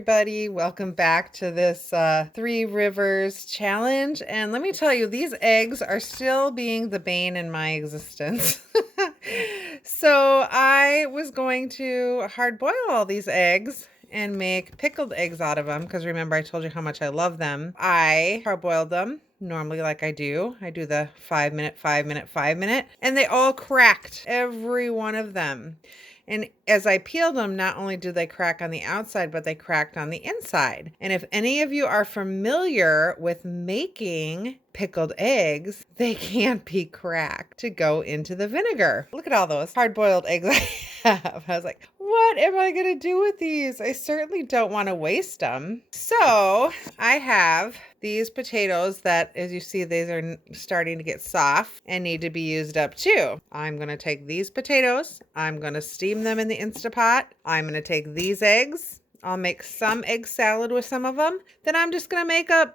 everybody. Welcome back to this Three Rivers challenge. And let me tell you, these eggs are still being the bane in my existence. So I was going to hard boil all these eggs and make pickled eggs out of them. Because remember, I told you how much I love them. I hard boiled them normally like I do. I do the 5 minute, 5 minute, 5 minute. And they all cracked, every one of them. And as I peeled them, not only did they crack on the outside, but they cracked on the inside. And if any of you are familiar with making pickled eggs, they can't be cracked to go into the vinegar. Look at all those hard-boiled eggs I have. I was like, what am I going to do with these? I certainly don't want to waste them. So I have these potatoes that, as you see, these are starting to get soft and need to be used up too. I'm going to take these potatoes. I'm going to steam them in the Instapot. I'm going to take these eggs. I'll make some egg salad with some of them. Then I'm just going to make a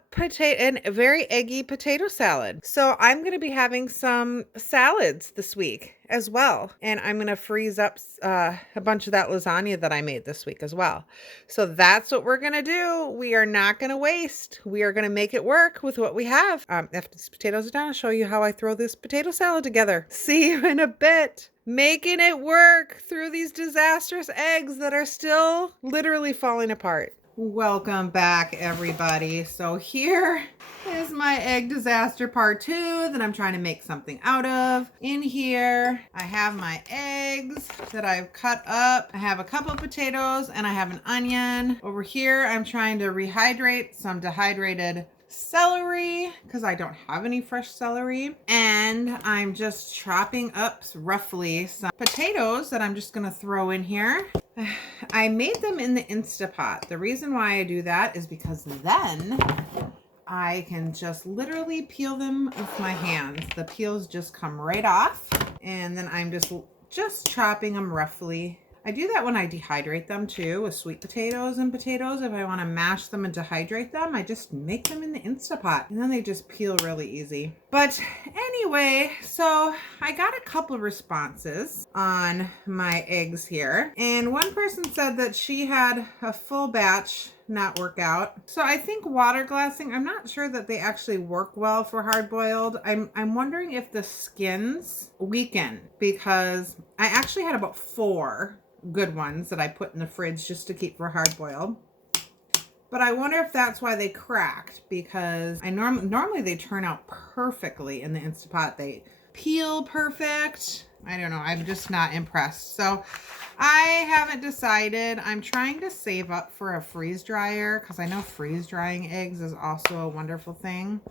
very eggy potato salad. So I'm going to be having some salads this week as well. And I'm going to freeze up a bunch of that lasagna that I made this week as well. So that's what we're going to do. We are not going to waste. We are going to make it work with what we have. After these potatoes are done, I'll show you how I throw this potato salad together. See you in a bit. Making it work through these disastrous eggs that are still literally falling apart. Welcome back, everybody. So here is my egg disaster part 2 that I'm trying to make something out of. In here, I have my eggs that I've cut up. I have a couple of potatoes and I have an onion. Over here, I'm trying to rehydrate some dehydrated celery because I don't have any fresh celery, and I'm just chopping up roughly some potatoes that I'm just going to throw in here. I made them in the Instapot. The reason why I do that is because then I can just literally peel them with my hands. The peels just come right off, and then I'm just chopping them roughly. I do that when I dehydrate them too with sweet potatoes and potatoes. If I want to mash them and dehydrate them, I just make them in the Instapot and then they just peel really easy. But anyway, so I got a couple of responses on my eggs here. And one person said that she had a full batch not work out. So I think water glassing, I'm not sure that they actually work well for hard boiled. I'm wondering if the skins weaken, because I actually had about 4 good ones that I put in the fridge just to keep for hard boiled. But I wonder if that's why they cracked, because I normally they turn out perfectly in the Instapot. They peel perfect. I don't know. I'm just not impressed. So I haven't decided. I'm trying to save up for a freeze dryer because I know freeze drying eggs is also a wonderful thing.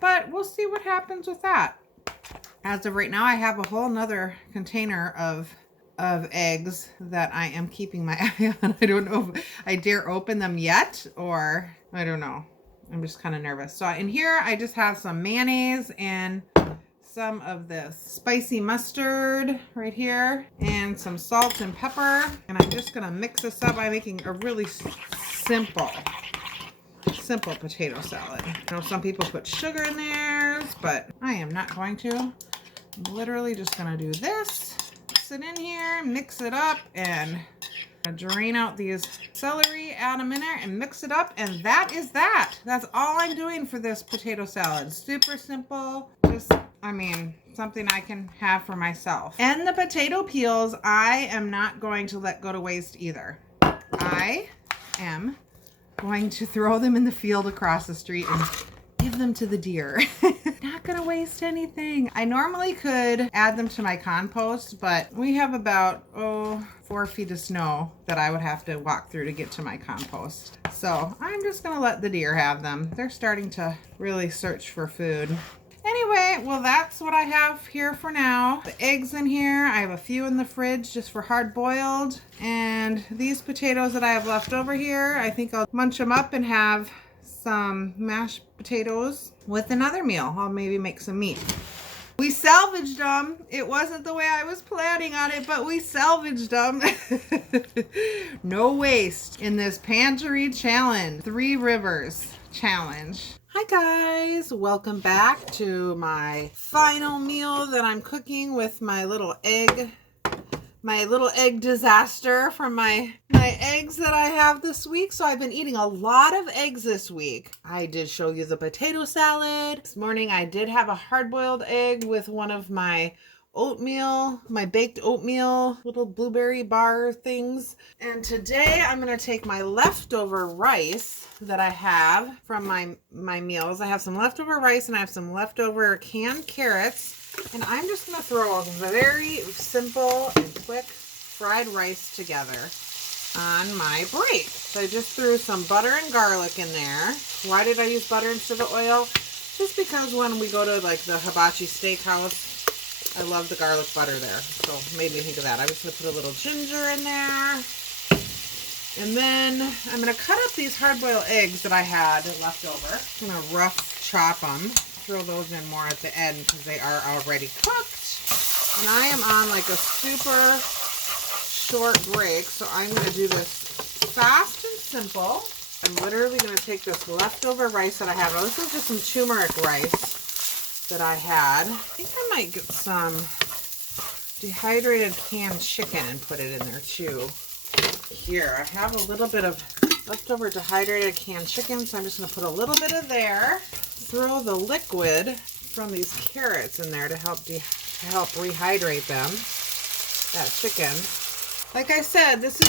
But we'll see what happens with that. As of right now, I have a whole nother container of eggs that I am keeping my eye on. I don't know if I dare open them yet, or I don't know. I'm just kind of nervous. So in here, I just have some mayonnaise and some of this spicy mustard right here and some salt and pepper. And I'm just going to mix this up by making a really simple potato salad. I know some people put sugar in theirs, but I am not going to. I'm literally just going to do this. It in here, mix it up, and drain out these celery, add them in there and mix it up, and that is that. That's all I'm doing for this potato salad. Super simple. Just, I mean, something I can have for myself. And the potato peels, I am not going to let go to waste either. I am going to throw them in the field across the street and give them to the deer. Not gonna waste anything. I normally could add them to my compost, but we have about 4 feet of snow that I would have to walk through to get to my compost. So I'm just gonna let the deer have them. They're starting to really search for food. Anyway, well, that's what I have here for now. The eggs in here, I have a few in the fridge just for hard boiled. And these potatoes that I have left over here, I think I'll munch them up and have some mashed potatoes with another meal. I'll maybe make some meat. We salvaged them. It wasn't the way I was planning on it, but we salvaged them. No waste in this pantry challenge, Three Rivers challenge. Hi guys, welcome back to my final meal that I'm cooking with my little egg my little egg disaster from my eggs that I have this week. So I've been eating a lot of eggs this week. I did show you the potato salad. This morning I did have a hard-boiled egg with one of my oatmeal, my baked oatmeal little blueberry bar things. And today I'm going to take my leftover rice that I have from my meals. I have some leftover rice and I have some leftover canned carrots. And I'm just going to throw a very simple and quick fried rice together on my break. So I just threw some butter and garlic in there. Why did I use butter instead of oil? Just because when we go to like the hibachi steakhouse, I love the garlic butter there. So made me think of that. I'm just going to put a little ginger in there. And then I'm going to cut up these hard-boiled eggs that I had left over. I'm going to rough chop them. Throw those in more at the end because they are already cooked. And I am on like a super short break, so I'm going to do this fast and simple. I'm literally going to take this leftover rice that I have. Now, this is just some turmeric rice that I had. I think I might get some dehydrated canned chicken and put it in there too. Here, I have a little bit of leftover dehydrated canned chicken, so I'm just going to put a little bit of there. Throw the liquid from these carrots in there to help rehydrate them. That chicken. Like I said, this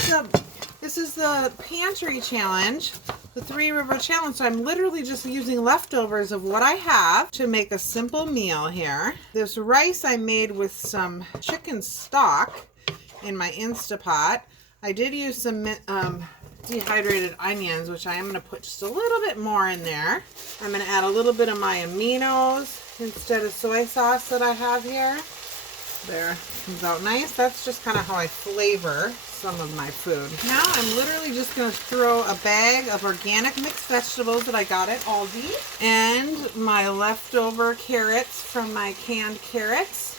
is the pantry challenge, the Three River Challenge. So I'm literally just using leftovers of what I have to make a simple meal here. This rice I made with some chicken stock in my Instapot. I did use some dehydrated onions, which I am going to put just a little bit more in there. I'm going to add a little bit of my aminos instead of soy sauce that I have here. There, comes out nice. That's just kind of how I flavor some of my food. Now I'm literally just going to throw a bag of organic mixed vegetables that I got at Aldi and my leftover carrots from my canned carrots.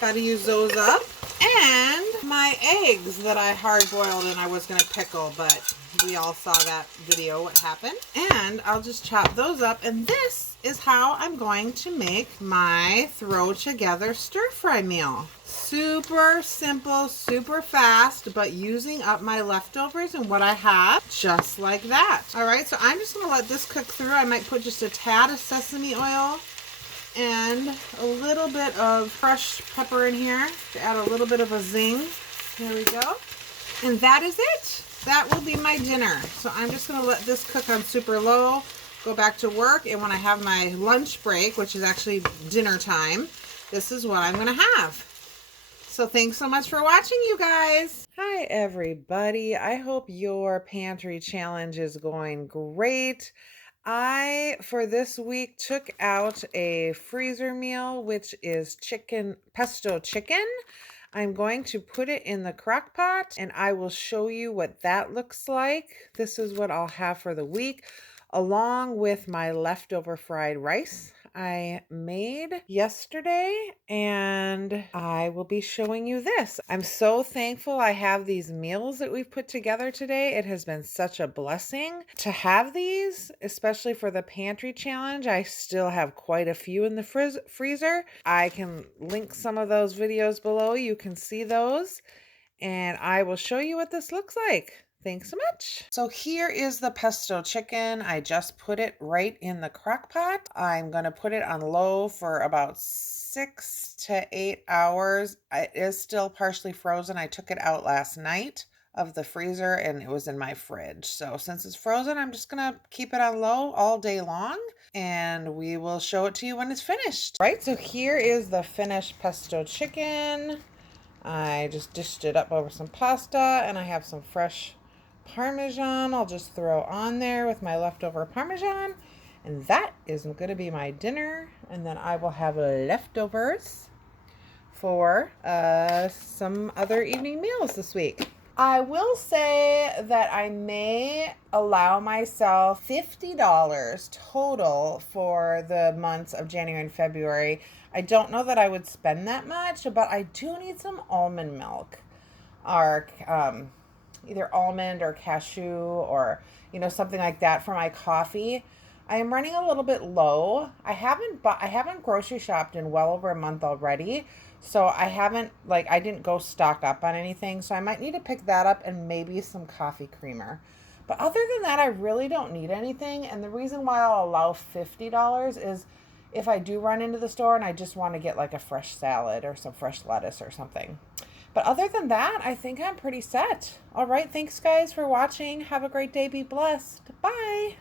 Got to use those up. And my eggs that I hard boiled and I was going to pickle, but we all saw that video, what happened. And I'll just chop those up. And this is how I'm going to make my throw together stir fry meal. Super simple, super fast, but using up my leftovers and what I have, just like that. All right, so I'm just going to let this cook through. I might put just a tad of sesame oil and a little bit of crushed pepper in here to add a little bit of a zing. There we go. And that is it. That will be my dinner. So I'm just going to let this cook on super low, go back to work, and when I have my lunch break, which is actually dinner time, this is what I'm going to have. So thanks so much for watching, you guys. Hi, everybody. I hope your pantry challenge is going great. I, for this week, took out a freezer meal, which is pesto chicken. I'm going to put it in the crock pot, and I will show you what that looks like. This is what I'll have for the week, along with my leftover fried rice I made yesterday, and I will be showing you this. I'm so thankful I have these meals that we've put together today. It has been such a blessing to have these, especially for the pantry challenge. I still have quite a few in the freezer. I can link some of those videos below. You can see those, and I will show you what this looks like. Thanks so much. So here is the pesto chicken. I just put it right in the crock pot. I'm going to put it on low for about 6 to 8 hours. It is still partially frozen. I took it out last night of the freezer and it was in my fridge. So since it's frozen, I'm just going to keep it on low all day long and we will show it to you when it's finished. Right, so here is the finished pesto chicken. I just dished it up over some pasta and I have some fresh Parmesan I'll just throw on there with my leftover Parmesan, and that is going to be my dinner. And then I will have leftovers for some other evening meals this week. I will say that I may allow myself $50 total for the months of January and February. I don't know that I would spend that much, but I do need some almond milk or either almond or cashew or, something like that for my coffee. I am running a little bit low. I haven't grocery shopped in well over a month already, So I haven't, like, I didn't go stock up on anything. So I might need to pick that up and maybe some coffee creamer. But other than that, I really don't need anything. And the reason why I'll allow $50 is if I do run into the store and I just want to get like a fresh salad or some fresh lettuce or something. But other than that, I think I'm pretty set. All right. Thanks, guys, for watching. Have a great day. Be blessed. Bye.